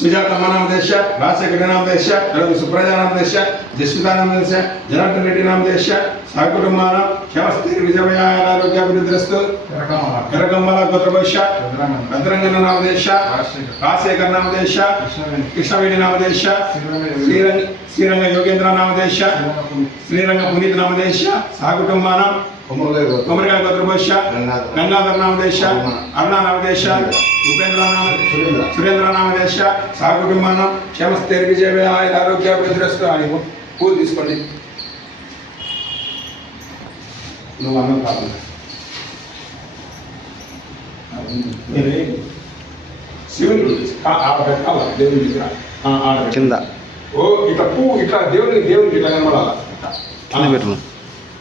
सुजातम्मनामदेश राजशेखरनामदेश सुप्रजानामदेश जस्मितानामदेश जनार्दन रेड्डिनामदेश सहकुटुंबानां क्षमस्थिर्विजयाय आरोग्याभिवृद्धिरस्तु करकम्मल गोत्रवैश्य भद्रंगनामदेश राजशेखरनामदेश कृष्णवेणीनामदेश श्रीरंग योगेन्द्रनामदेश श्रीरंग पुनीतनामदेश सहकुटुंबानां कोमरगाय गोत्रवैश्य गंगाधर नामदेश अरुणा नामदेश ఉపేంద్ర సురేంద్ర నామదేశ సహకుటుంబానం క్షేమస్థైర్విజయాయ ఆరోగ్యాభివృద్ధిరస్తు అని పూజ తీసుకోండి. నువ్వు అన్నం కాదు శివుని పెట్టాలి దేవుని దగ్గర కింద. ఓ ఇట్లా పువ్వు ఇట్లా దేవునికి ఇట్లా కనబడాలి.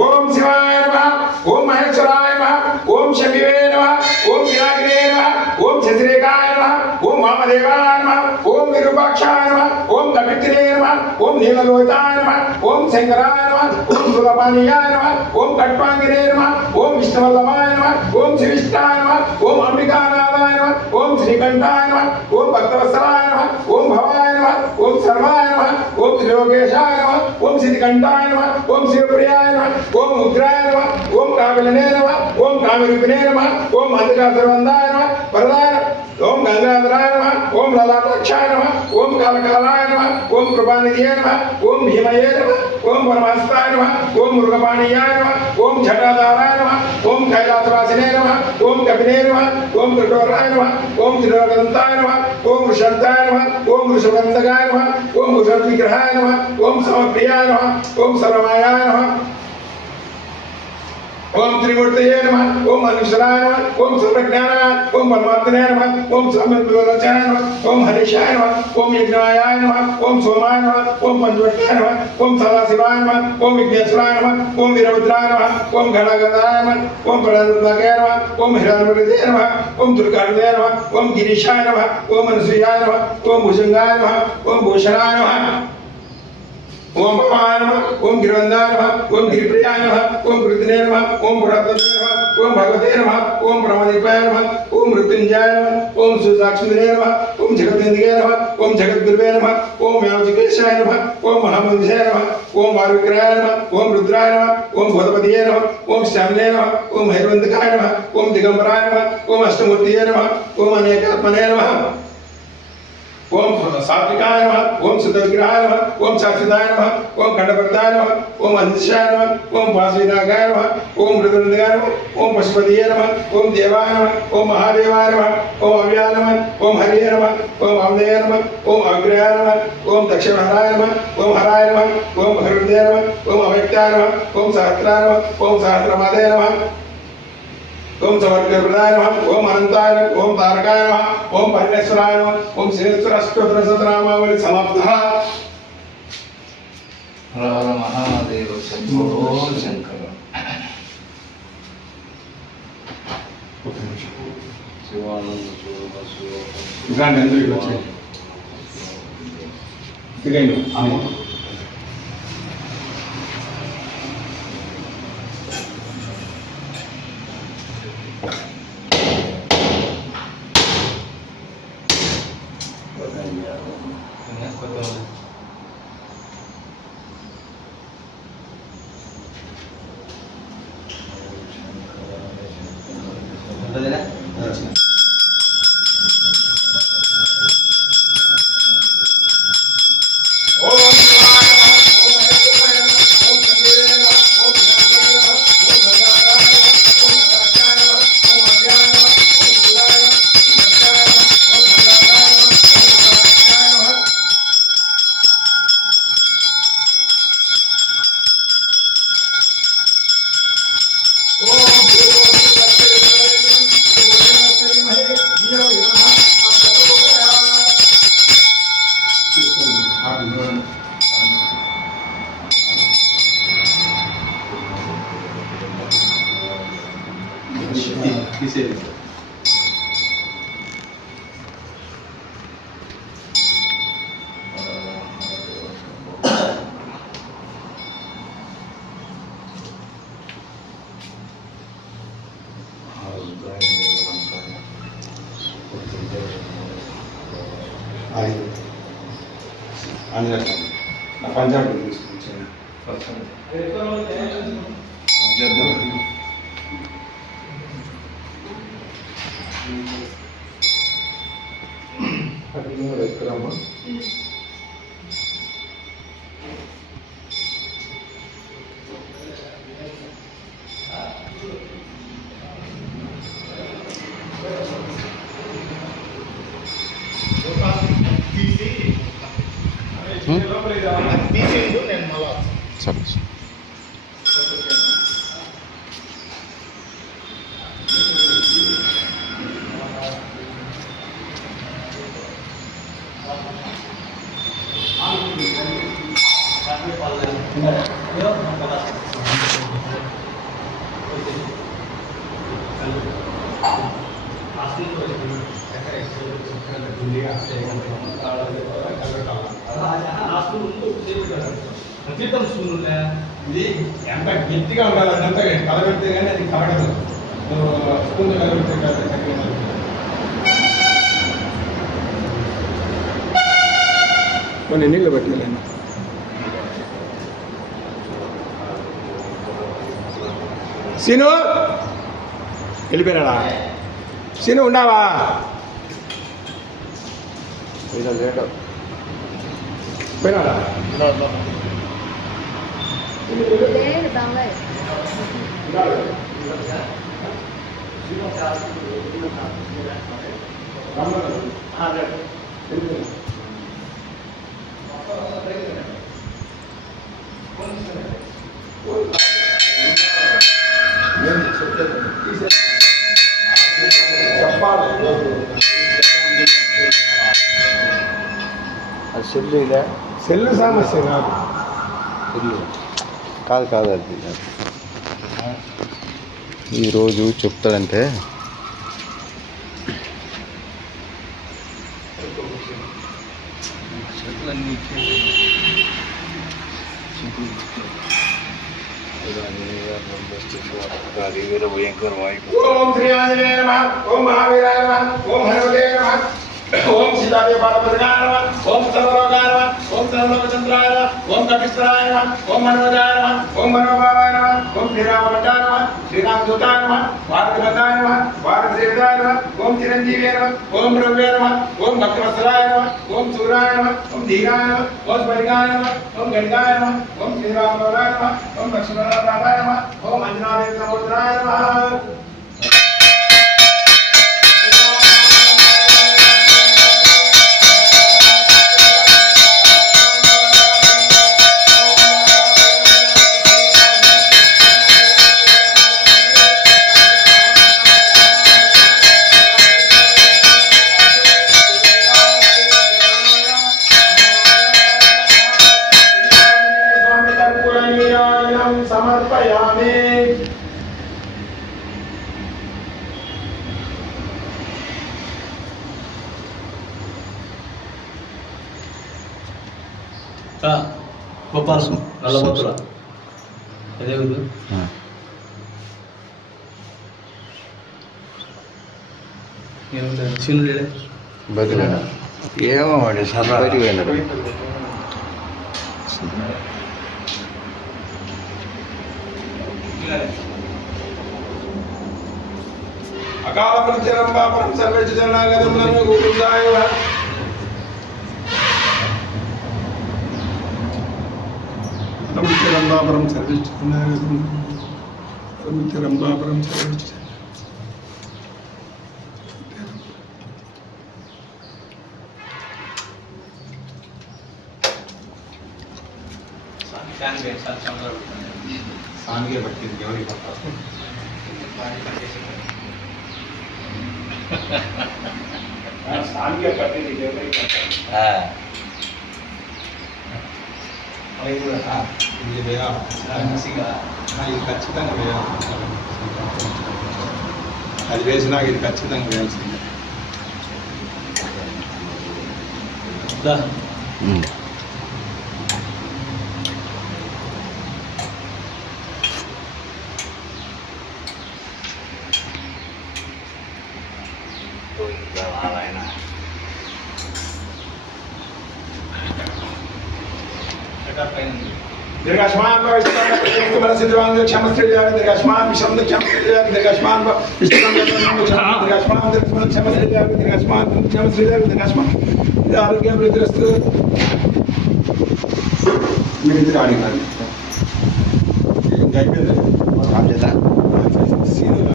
ఓం శివాయ నమః, ఓం మహేశ్వరాయ నమః, ఓం శంభవే నమః, ఓం వినాయకనే నమః, ఓం శశిరేఖాయ నమః, ఓం వామదేవాయ నమః, ఓం విరూపాక్షాయ నమః, ఓం కపిత్రే నమః, ఓం నీలలోహితాయ నమః, ఓం శంకరాయ నమః, ఓం సురపానీయాయ నమః, ఓం కట్వాంగినే నమః, ఓం విష్ణువల్లభాయ నమః, ఓం శ్రీవిష్ణాయ నమః, ఓం అంబికానాథాయ నమః, ఓం శ్రీకంఠాయ నమః, ఓం భక్తవత్సలాయ నమః, ఓం భవాయ నమః, ఓం సర్వాయ నమః, ఓం త్రిలోకేశాయ నమః, ఓం శ్రీకంఠాయ నమః, ఓం శివప్రియాయ నమః, ఓం ఉగ్రాయ నమః, ఓం కావిలనే నమః, ఓం కామిరూపిణే నమః, ఓం అంధకాసురవందాయ నమః, వరదాయ నమః, ఓం గంగాధరాయ నమః, ఓం లలాటాక్షాయ నమః, ఓం కాలకాలాయ నమః, ఓం కృపానిధియే నమః, ఓం భీమయే నమః, ఓం పరమహస్తాయ నమః, ఓం మృగపాణీయాయ నమః, ఓం జటాధారాయ నమః, ఓం కైలాసవాసినే నమః, ఓం కపినే నమః, ఓం కఠోరాయ నమః, ఓం త్రిలోకదంతాయ నమః, ఓం వృషంతాయ నమః, ఓం వృషభందకాయ నమః, ఓం వృషద్విగ్రహాయ నమః, ఓం సమప్రియాయ నమః, ఓం సర్వమాయాయ నమః, ओम त्रिमूर्तये नमः, ओम अनुसराय नमः, ओम सर्वज्ञानाय, ओम परमात्मने नमः, ओम समन्वयचाय नमः, ओम हरीशाय नमः, ओम यज्ञाय नमः, ओम सोमाय नमः, ओम पंचवट्याय नमः, ओम सदाशिवाय नमः, ओम विघ्नेश्वराय नमः, ओम वीरभद्राय नमः, ओम गणागणाय नमः, ओम प्रणवनागाय नमः, ओम हिरण्यवरदे नमः, ओम दुर्गाणवे नमः, ओम गिरीशाय नमः, ओम अनुसूयाय नमः, ओम भुजंगाय नमः, ओम भूषणाय नमः, ओम भवाय नमः, ओम गिरिवंदाय नमः, ओम गिरिप्रियाय नमः, ओम कृतने नमः, ओम पुरातने नमः, ओम भगवते नमः, ओम ब्रह्मदीपाय नमः, ओम मृत्युंजयाय नमः, ओम सुसाक्षिणे नमः, ओम जगद्वंदिके नमः, ओम जगद्गुरुवे नमः, ओम व्यावजिकेशाय नमः, ओम महामंदिषे नमः, ओम वारुविक्राय नमः, ओम रुद्राय नमः, ओम भूतपतिये नमः, ओम श्यामले नमः, ओम हैरवंदकाय नमः, ओम दिगंबराय नमः, ओम अष्टमूर्तिये नमः, ओम अनेकात्मने नमः, ओम सात्विकाय नमः, ओम सुतविग्रहाय नमः, ओम शाश्वताय नमः, ओम खंडभक्ताय नमः, ओम अंधशाय नमः, ओम वासुविनागाय नमः, ओम मृदुनंदगाय नमः, ओम पशुपतिये नमः, ओम देवाय नमः, ओम महादेवाय नमः, ओम अव्याय नमः, ओम हरिये नमः, ओम वामदेवाय नमः, ओम अग्रयाय नमः, ओम दक्षिणहराय नमः, ओम हराय नमः, ओम हरिदे नमः, ओम अव्यक्ताय नमः, ओम सहस्राय नमः, ओम सहस्रपादे नमः, ओम समर्पणाय नमः, ओम अनंताय नमः, ओम तारकाय नमः, ओम परमेश्वराय नमः, ओम श्रीश्वर अष्टोत्तरशतनामावली समाप्तः। हर हर महादेव शंभो शंकर। शिवानंद गांधी अंदर बच्चे दिखाइए ఆంజనేయ నా పంజాబ్ తీసుకొచ్చాను ఎక్కడమ్మా సరే ఇది ఎంత గట్టిగా ఉండాలి అంత కలబెడితే కానీ అది కలగదు స్పూన్ కలబెడితే కలగదు కొన్ని నీళ్ళు పెట్టాలండి సీను వెళ్ళిపోయినాడా సీను ఉన్నావా పోయినాడా లేదు దొంగ సెల్లు ఇదే సెల్ సమస్య కాదు సెల్లు కాదు అది ఈరోజు చెప్తాడంటే ఓం శ్రీ ఆంజనేయ నమః ఓం మహావీరాయ నమః ఓం హనుమతే నమః ఓం సీతాదేవి పాదపద్మనాయ నమః ఓం సర్వలోకాయ నమః ఓం సర్వలోకచంద్రాయ నమః ఓం కపిశ్వరాయ నమః ఓం మనోజాయ నమః ఓం మనోభావాయ నమః ఓం శ్రీరామభట్టాయ నమః శ్రీరామదూతాయ నమః భారతభద్రాయ నమః భారతశ్రేష్ఠాయ నమః ఓం చిరంజీవే నమః ఓం బ్రహ్మే నమః ఓం భక్తవత్సలాయ నమః ఓం సూరాయ నమః ఓం ధీరాయ నమః ఓం స్ఫటికాయ నమః ఓం గణికాయ నమః ఓం శ్రీరామరాయ నమః ఓం లక్ష్మణరాయ నమః ఓం అంజనాదేవి సముద్రాయ నమః సమర్పయామి గోపాల్ నల్లబొత్తుల అదే ఏముంటుంది చిన్న బదిలేనా ఏమో వాడి సర్రా బయటికి పోయినాడు అకాల ప్రత్యరంభాపరం సర్వేచ జనాగతం నన్ను గోవిందాయ ప్రత్యరంభాపరం సర్వేచ జనాగతం ప్రత్యరంభాపరం సర్వేచ సాంగే పట్టింది ఎవరికి పట్టాలి సాంగే పట్టింది ఎవరికి పట్టాలి అది కూడా ఇది వేయాలి ఇది ఖచ్చితంగా వేయాలి అది వేసినాక ఇది ఖచ్చితంగా వేయాల్సిందే దీర్ఘాస్మాన్ క్షమస్త్రీజాని దీర్ఘాస్మాన్ విషం క్షమస్త్రీజాని దీర్ఘాస్మాన్ దీర్ఘాస్మాన్ క్షమస్త్రీజాని దీర్ఘాస్మాన్ క్షమస్త్రీజాని దీర్ఘాస్మాన్ ఆరోగ్యం వృద్ధిరస్తు. మీరు ఇద్దరు ఆడినారు.